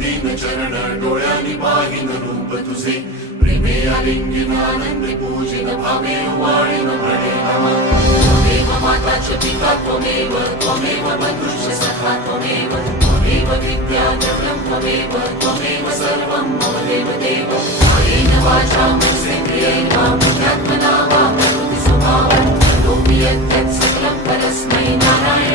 दीन चरण डोळ्यांनी पाहिन रूप तुझे प्रेमे आलिंगिन आनंदी पूजिन भावे वाळीन म्हणे नमः त्वमेव माता च पिता त्वमेव त्वमेव बन्धुश्च सखा त्वमेव त्वमेव विद्या द्रव्यं त्वमेव त्वमेव सर्वं मम देवदेव कायेन वाचा मनसेन्द्रियेण वा बुद्ध्यात्मना वा प्रकृतिस्वभावात् करोमि यत् सकलं परस्मै नारायणाय